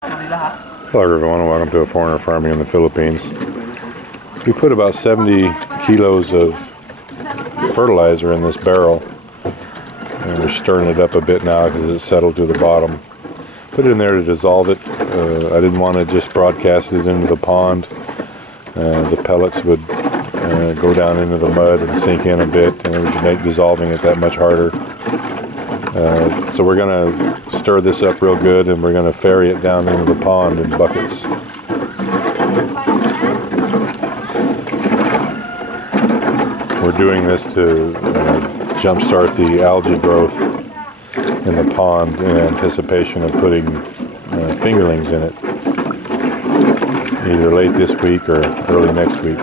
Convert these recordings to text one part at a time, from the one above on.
Hello everyone and welcome to A Foreigner Farming in the Philippines. We put about 70 kilos of fertilizer in this barrel and we're stirring it up a bit now because it's settled to the bottom. Put it in there to dissolve it. I didn't want to just broadcast it into the pond. The pellets would go down into the mud and sink in a bit, and it would make dissolving it that much harder. So we're going to stir this up real good and we're going to ferry it down into the pond in buckets. We're doing this to jumpstart the algae growth in the pond in anticipation of putting fingerlings in it, either late this week or early next week.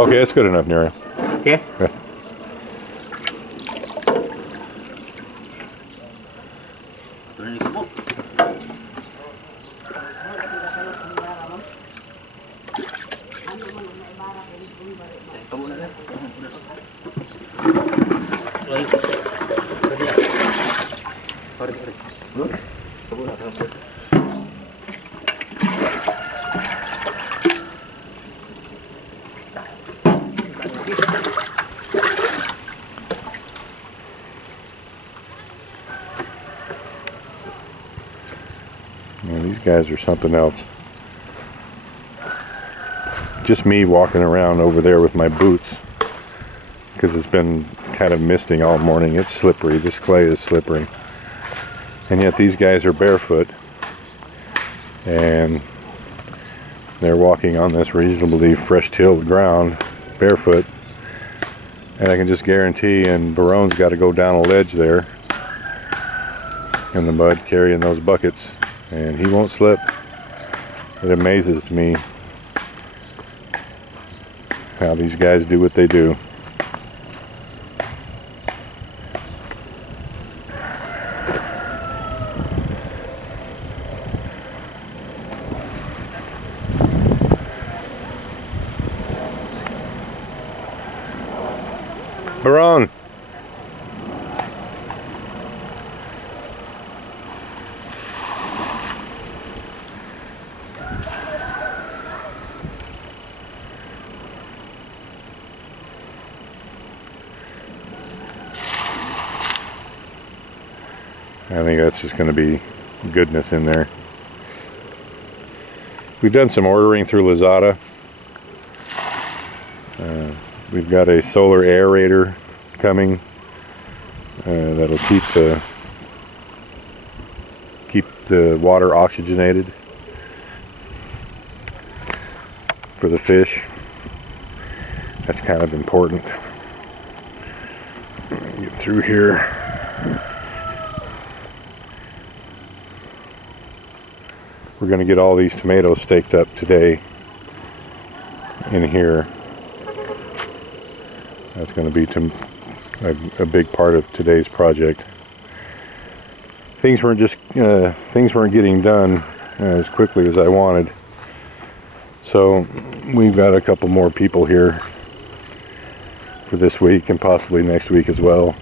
Okay, that's good enough, Nira. Okay. Yeah. Man, these guys are something else. Just me walking around over there with my boots because it's been kind of misting all morning. It's slippery. This clay is slippery. And yet these guys are barefoot and they're walking on this reasonably fresh-tilled ground barefoot. And I can just guarantee, and Barone's got to go down a ledge there in the mud carrying those buckets, and he won't slip. It amazes me how these guys do what they do. Barone! I think that's just going to be goodness in there. We've done some ordering through Lazada. We've got a solar aerator coming that'll keep the water oxygenated for the fish. That's kind of important. Get through here. We're going to get all these tomatoes staked up today in here. That's going to be a big part of today's project. Things weren't getting done as quickly as I wanted, so we've got a couple more people here for this week and possibly next week as well.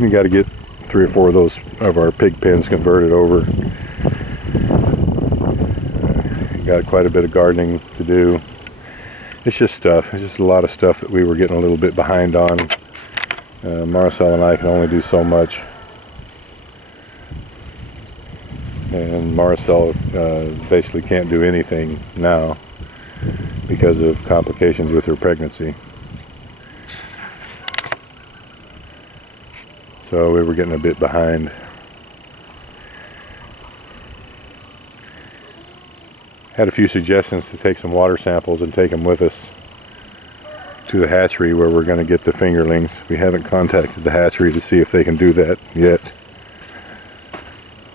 We got to get 3 or 4 of our pig pens converted over. Got quite a bit of gardening to do. It's just stuff. It's just a lot of stuff that we were getting a little bit behind on. Marcel and I can only do so much. And Marcel basically can't do anything now because of complications with her pregnancy. So we were getting a bit behind. Had a few suggestions to take some water samples and take them with us to the hatchery where we're going to get the fingerlings. We haven't contacted the hatchery to see if they can do that yet,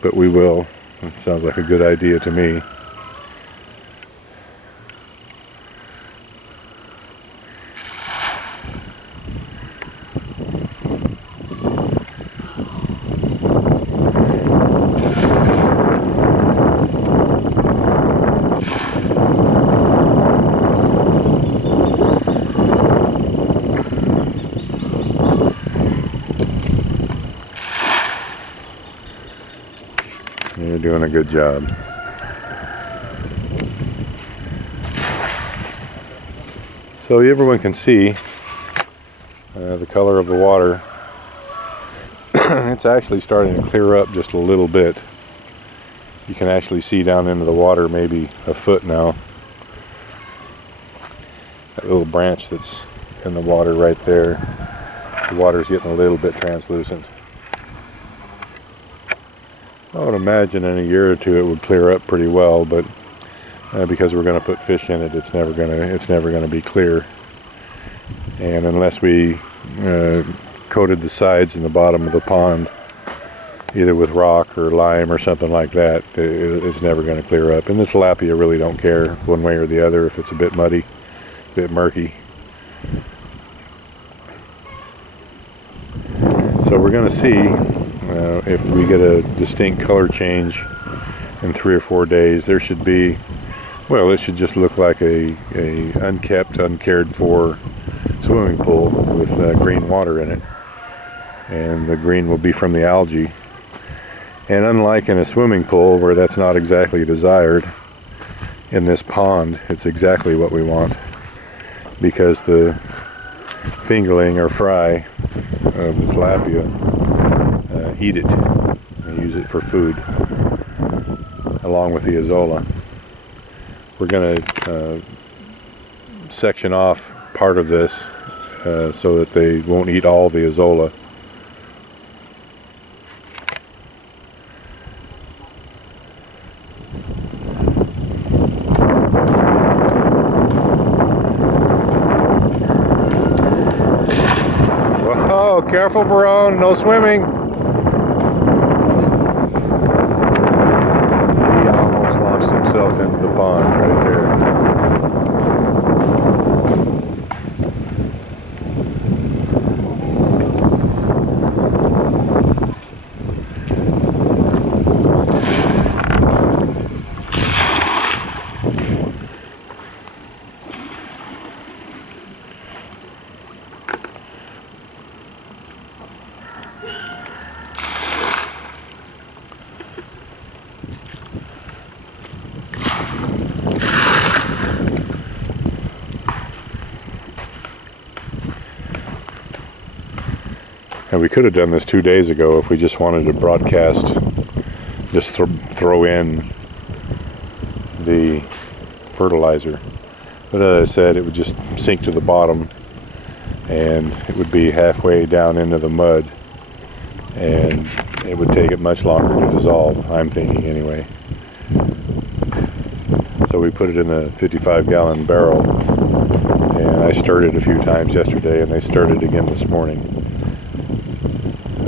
but we will. It sounds like a good idea to me. doing a good job. So everyone can see the color of the water. It's actually starting to clear up just a little bit. You can actually see down into the water maybe a foot now. That little branch that's in the water right there, the water's getting a little bit translucent. I would imagine in a year or two it would clear up pretty well, but because we're going to put fish in it, it's never going to be clear. And unless we coated the sides and the bottom of the pond either with rock or lime or something like that, it's never going to clear up. And the tilapia really don't care one way or the other if it's a bit muddy, a bit murky. So we're going to see if we get a distinct color change in 3 or 4 days. There should be, well, it should just look like a unkept, uncared for swimming pool with green water in it. And the green will be from the algae. And unlike in a swimming pool where that's not exactly desired, in this pond it's exactly what we want, because the fingerling or fry of the tilapia eat it and use it for food along with the azolla. We're going to section off part of this so that they won't eat all the azolla. Whoa, careful, Barone, no swimming. He almost launched himself into the pond right there. And we could have done this 2 days ago if we just wanted to broadcast, just throw in the fertilizer. But as I said, it would just sink to the bottom and it would be halfway down into the mud, and it would take it much longer to dissolve, I'm thinking anyway. So we put it in a 55-gallon barrel, and I stirred it a few times yesterday, and they stirred it again this morning.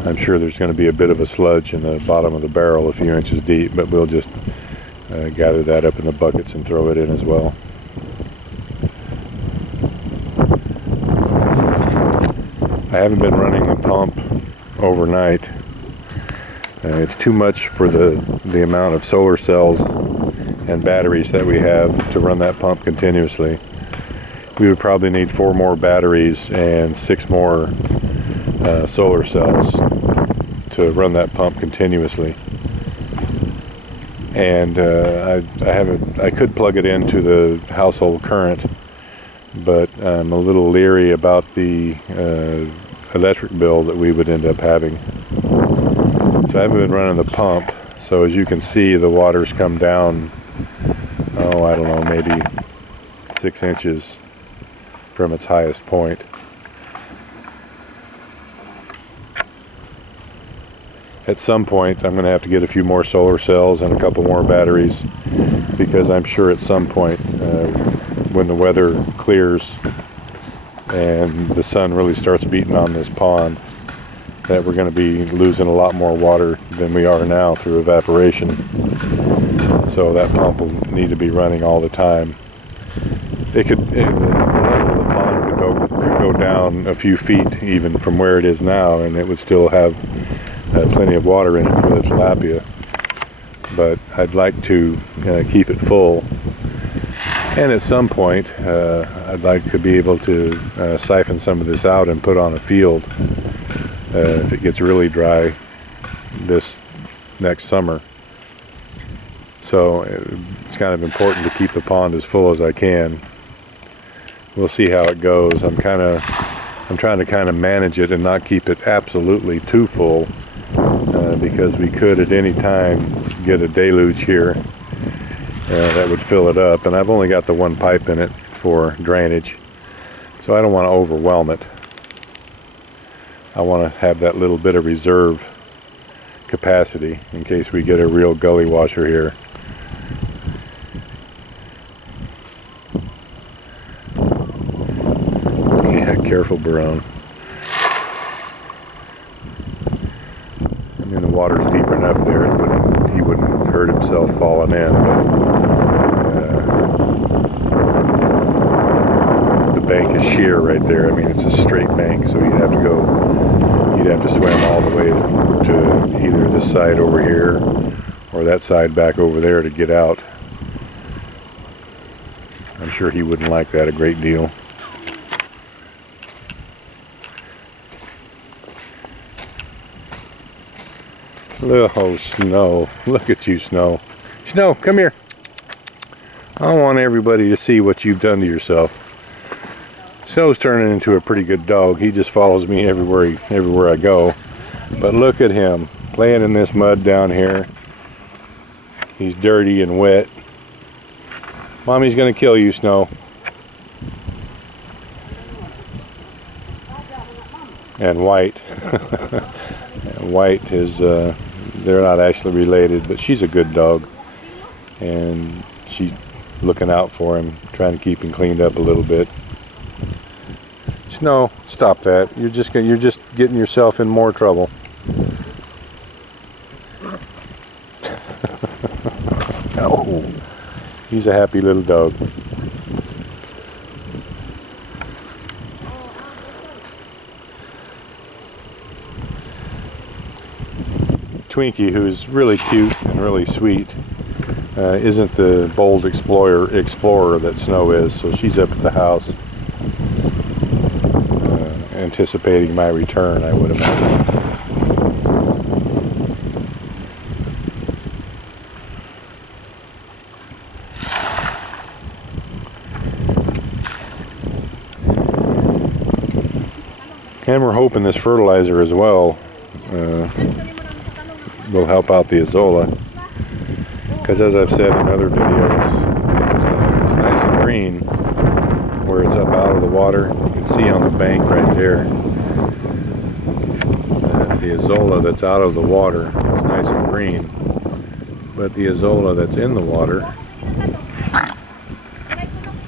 I'm sure there's going to be a bit of a sludge in the bottom of the barrel a few inches deep, but we'll just gather that up in the buckets and throw it in as well. I haven't been running the pump overnight. It's too much for the amount of solar cells and batteries that we have to run that pump continuously. We would probably need 4 more batteries and 6 more solar cells to run that pump continuously. And I could plug it into the household current, but I'm a little leery about the electric bill that we would end up having. So I haven't been running the pump. So as you can see, the water's come down, oh, I don't know, maybe 6 inches from its highest point. At some point I'm going to have to get a few more solar cells and a couple more batteries, because I'm sure at some point when the weather clears and the sun really starts beating on this pond, that we're going to be losing a lot more water than we are now through evaporation. So that pump will need to be running all the time. The level of the pond could go down a few feet even from where it is now, and it would still have plenty of water in it for the tilapia. But I'd like to keep it full, and at some point I'd like to be able to siphon some of this out and put on a field if it gets really dry this next summer. So it's kind of important to keep the pond as full as I can. We'll see how it goes. I'm trying to kind of manage it and not keep it absolutely too full, because we could at any time get a deluge here that would fill it up, and I've only got the one pipe in it for drainage, so I don't want to overwhelm it. I want to have that little bit of reserve capacity in case we get a real gully washer here. Yeah, careful, Barone. I mean, the water's deep enough there, he wouldn't hurt himself falling in, but the bank is sheer right there. I mean, it's a straight bank, so you'd have to swim all the way to either this side over here or that side back over there to get out. I'm sure he wouldn't like that a great deal. Oh, Snow. Look at you, Snow. Snow, come here. I want everybody to see what you've done to yourself. Snow's turning into a pretty good dog. He just follows me everywhere I go. But look at him, playing in this mud down here. He's dirty and wet. Mommy's gonna kill you, Snow. And White. White is, they're not actually related, but she's a good dog. And she's looking out for him, trying to keep him cleaned up a little bit. Snow, stop that. You're just getting yourself in more trouble. Oh, he's a happy little dog. Twinkie, who's really cute and really sweet, isn't the bold explorer that Snow is, so she's up at the house anticipating my return, I would imagine. And we're hoping this fertilizer as well will help out the azolla, because as I've said in other videos, it's nice and green where it's up out of the water. You can see on the bank right there, the azolla that's out of the water is nice and green, but the azolla that's in the water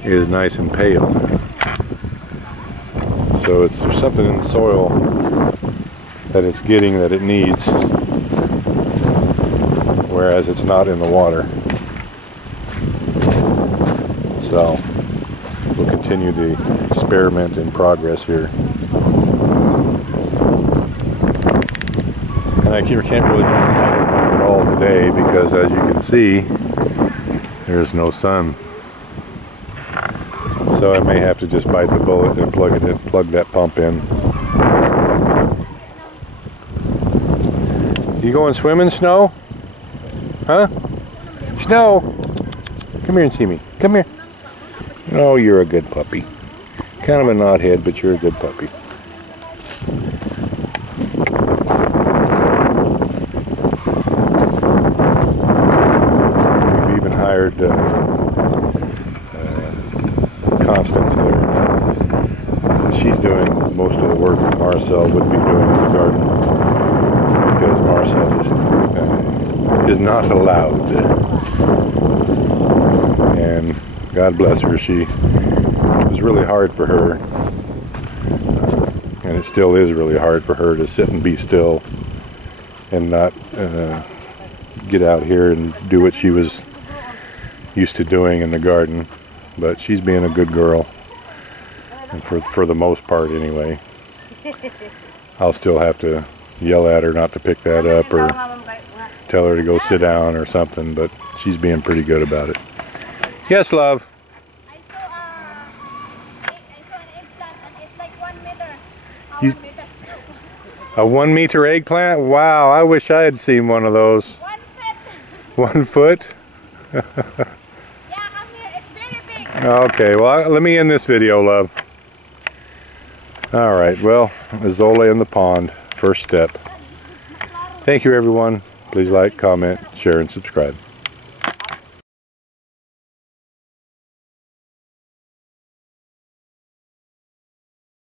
is nice and pale. So there's something in the soil that it's getting that it needs, whereas it's not in the water. So we'll continue the experiment in progress here. And I can't really do anything at all today because, as you can see, there's no sun. So I may have to just bite the bullet and plug that pump in. You going swimming, Snow? Huh? Snow! Come here and see me. Come here. Oh, you're a good puppy. Kind of a knothead, but you're a good puppy. We've even hired Constance there. She's doing most of the work that Marcel would be doing in the garden, because Marcel just is not allowed. And God bless her, it was really hard for her, and it still is really hard for her to sit and be still and not get out here and do what she was used to doing in the garden. But she's being a good girl, and for the most part anyway. I'll still have to yell at her not to pick that up or tell her to go sit down or something, but she's being pretty good about it. Yes, love? I saw an eggplant, and it's like 1 meter. 1 meter. A 1 meter eggplant? Wow, I wish I had seen one of those. 1 foot. 1 foot? Yeah, come here. It's very big. Okay, well, let me end this video, love. All right, well, Azole in the pond, first step. Thank you, everyone. Please like, comment, share, and subscribe.